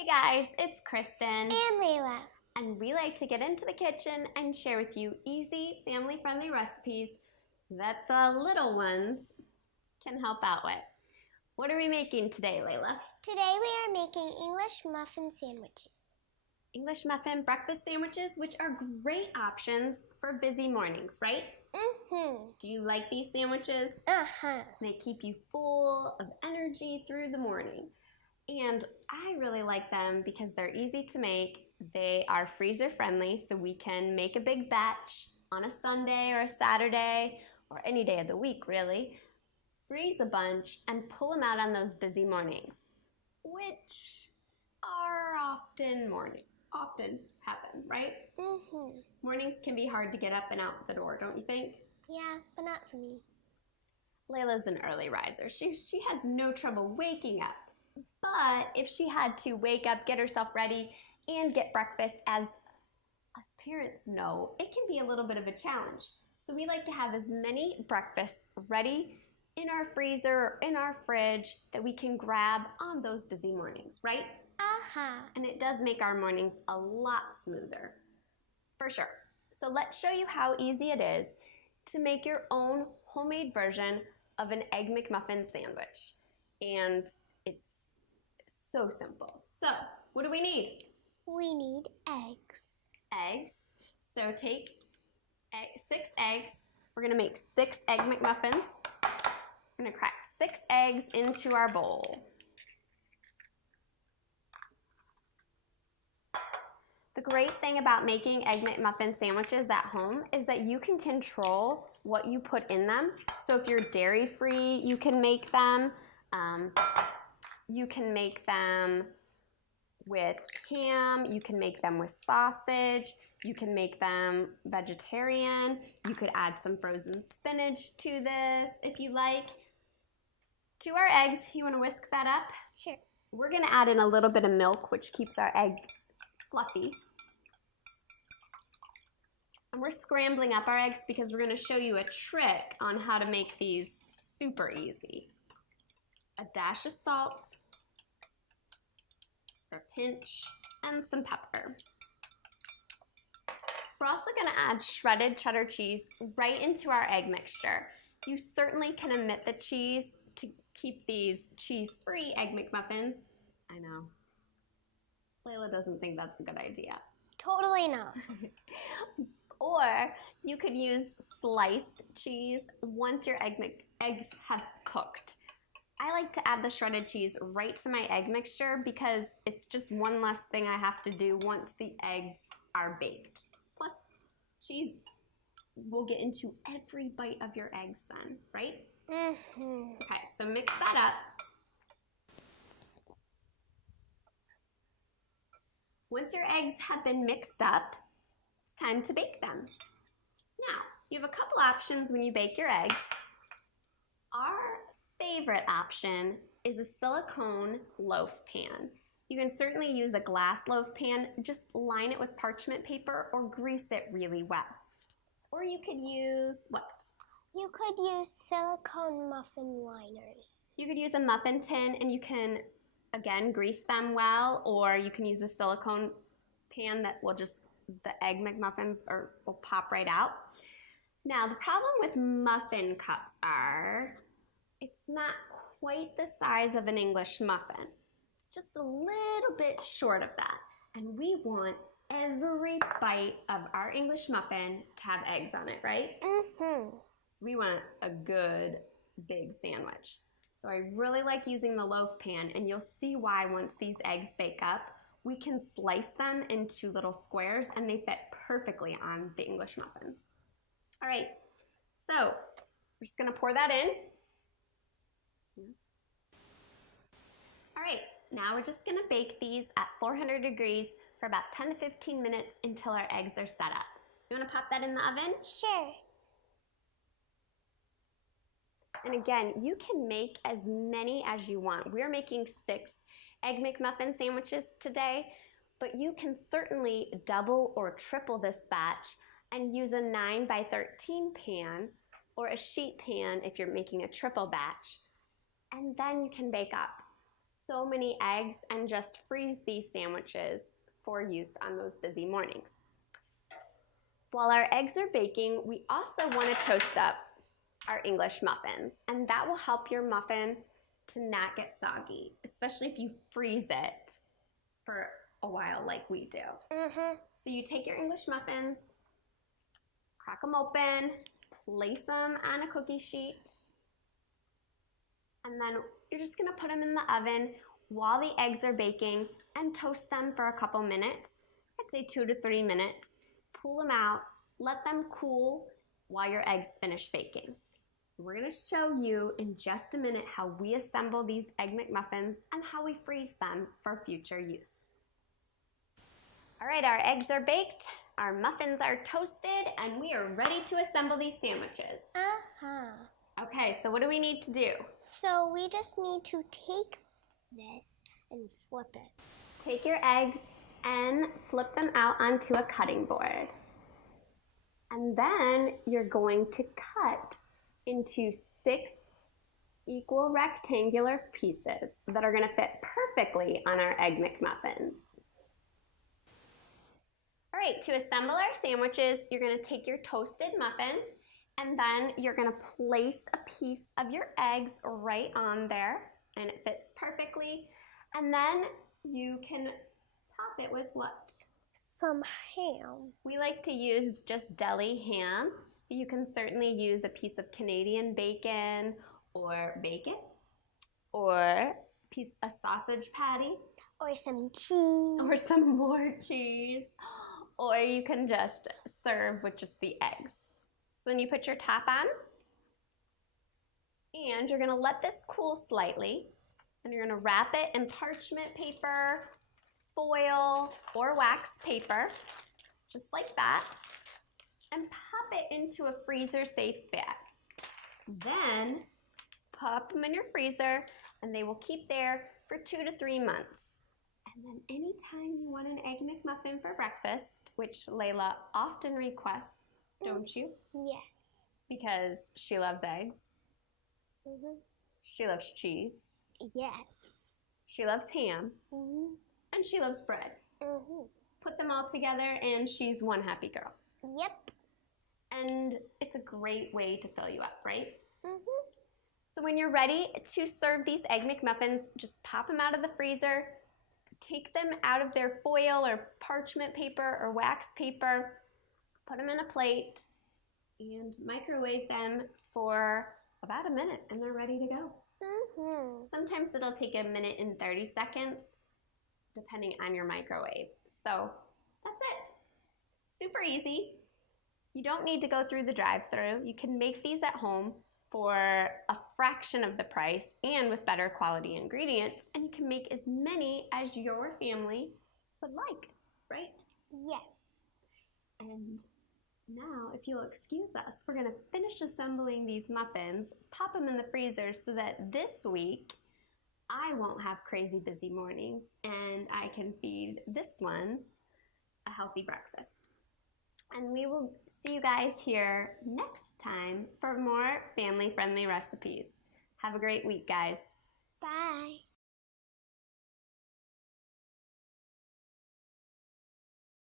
Hey guys, it's Kristen and Layla, and we like to get into the kitchen and share with you easy, family-friendly recipes that the little ones can help out with. What are we making today, Layla? Today we are making English muffin sandwiches. English muffin breakfast sandwiches, which are great options for busy mornings, right? Do you like these sandwiches? They keep you full of energy through the morning. And I really like them because they're easy to make. They are freezer friendly, so we can make a big batch on a Sunday or a Saturday or any day of the week, really. Freeze a bunch and pull them out on those busy mornings, which are often happen, right? Mornings can be hard to get up and out the door, don't you think? Yeah, but not for me. Layla's an early riser. She has no trouble waking up. But if she had to wake up, get herself ready, and get breakfast, as us parents know, it can be a little bit of a challenge. So we like to have as many breakfasts ready in our freezer or in our fridge that we can grab on those busy mornings, right? And it does make our mornings a lot smoother, for sure. So let's show you how easy it is to make your own homemade version of an Egg McMuffin sandwich. And it's so simple. So what do we need? We need eggs. Eggs. So take 6 eggs. We're going to make 6 Egg McMuffins. We're going to crack 6 eggs into our bowl. The great thing about making Egg McMuffin sandwiches at home is that you can control what you put in them. So if you're dairy-free, you can make them. You can make them with ham. You can make them with sausage. You can make them vegetarian. You could add some frozen spinach to this if you like. To our eggs, you want to whisk that up? Sure. We're going to add in a little bit of milk, which keeps our egg fluffy. And we're scrambling up our eggs because we're going to show you a trick on how to make these super easy. A dash of salt, a pinch, and some pepper. We're also going to add shredded cheddar cheese right into our egg mixture. You certainly can omit the cheese to keep these cheese-free Egg McMuffins. I know. Layla doesn't think that's a good idea. Totally not. Or you could use sliced cheese once your eggs have cooked. I like to add the shredded cheese right to my egg mixture because it's just one less thing I have to do once the eggs are baked. Plus, cheese will get into every bite of your eggs then, right? Okay, so mix that up. Once your eggs have been mixed up, it's time to bake them. Now, you have a couple options when you bake your eggs. Our favorite option is a silicone loaf pan. You can certainly use a glass loaf pan, just line it with parchment paper or grease it really well. Or you could use what? You could use silicone muffin liners. You could use a muffin tin and you can, again, grease them well, or you can use a silicone pan that will just, the Egg McMuffins will pop right out. Now, the problem with muffin cups are, it's not quite the size of an English muffin. It's just a little bit short of that. And we want every bite of our English muffin to have eggs on it, right? So we want a good big sandwich. So I really like using the loaf pan, and you'll see why once these eggs bake up. We can slice them into little squares and they fit perfectly on the English muffins. All right, so we're just gonna pour that in. All right, now we're just gonna bake these at 400 degrees for about 10 to 15 minutes until our eggs are set up. You wanna pop that in the oven? Sure. And again, you can make as many as you want. We're making 6 Egg McMuffin sandwiches today, but you can certainly double or triple this batch and use a 9x13 pan or a sheet pan if you're making a triple batch, and then you can bake up so many eggs and just freeze these sandwiches for use on those busy mornings. While our eggs are baking, we also want to toast up our English muffins, and that will help your muffin to not get soggy, especially if you freeze it for a while like we do. So you take your English muffins, crack them open, place them on a cookie sheet, and then you're just gonna put them in the oven while the eggs are baking and toast them for a couple minutes. I'd say 2 to 3 minutes. Pull them out, let them cool while your eggs finish baking. We're gonna show you in just a minute how we assemble these Egg McMuffins and how we freeze them for future use. All right, our eggs are baked, our muffins are toasted, and we are ready to assemble these sandwiches. Okay, so what do we need to do? So we just need to take this and flip it. Take your eggs and flip them out onto a cutting board. And then you're going to cut into 6 equal rectangular pieces that are going to fit perfectly on our Egg McMuffins. All right, to assemble our sandwiches, you're going to take your toasted muffin and then you're going to place a piece of your eggs right on there, and it fits perfectly. And then you can top it with what? Some ham. We like to use just deli ham. You can certainly use a piece of Canadian bacon or a sausage patty. Or some cheese. Or some more cheese. Or you can just serve with just the eggs. So then you put your top on, and you're gonna let this cool slightly, and you're gonna wrap it in parchment paper, foil, or wax paper, just like that, and pop it into a freezer-safe bag. Then pop them in your freezer, and they will keep there for 2 to 3 months. And then anytime you want an Egg McMuffin for breakfast, which Layla often requests, don't you? Yes. Because she loves eggs. She loves cheese. Yes. She loves ham. And she loves bread. Put them all together and she's one happy girl. Yep. And it's a great way to fill you up, right? So when you're ready to serve these Egg McMuffins, just pop them out of the freezer, take them out of their foil or parchment paper or wax paper, put them in a plate, and microwave them for about a minute, and they're ready to go. Sometimes it'll take 1 minute and 30 seconds, depending on your microwave. So that's it. Super easy. You don't need to go through the drive-thru. You can make these at home for a fraction of the price and with better quality ingredients, and you can make as many as your family would like, right? Yes. And now, if you'll excuse us, we're gonna finish assembling these muffins, pop them in the freezer so that this week I won't have crazy busy mornings and I can feed this one a healthy breakfast. And we will see you guys here next time for more family-friendly recipes. Have a great week, guys. Bye.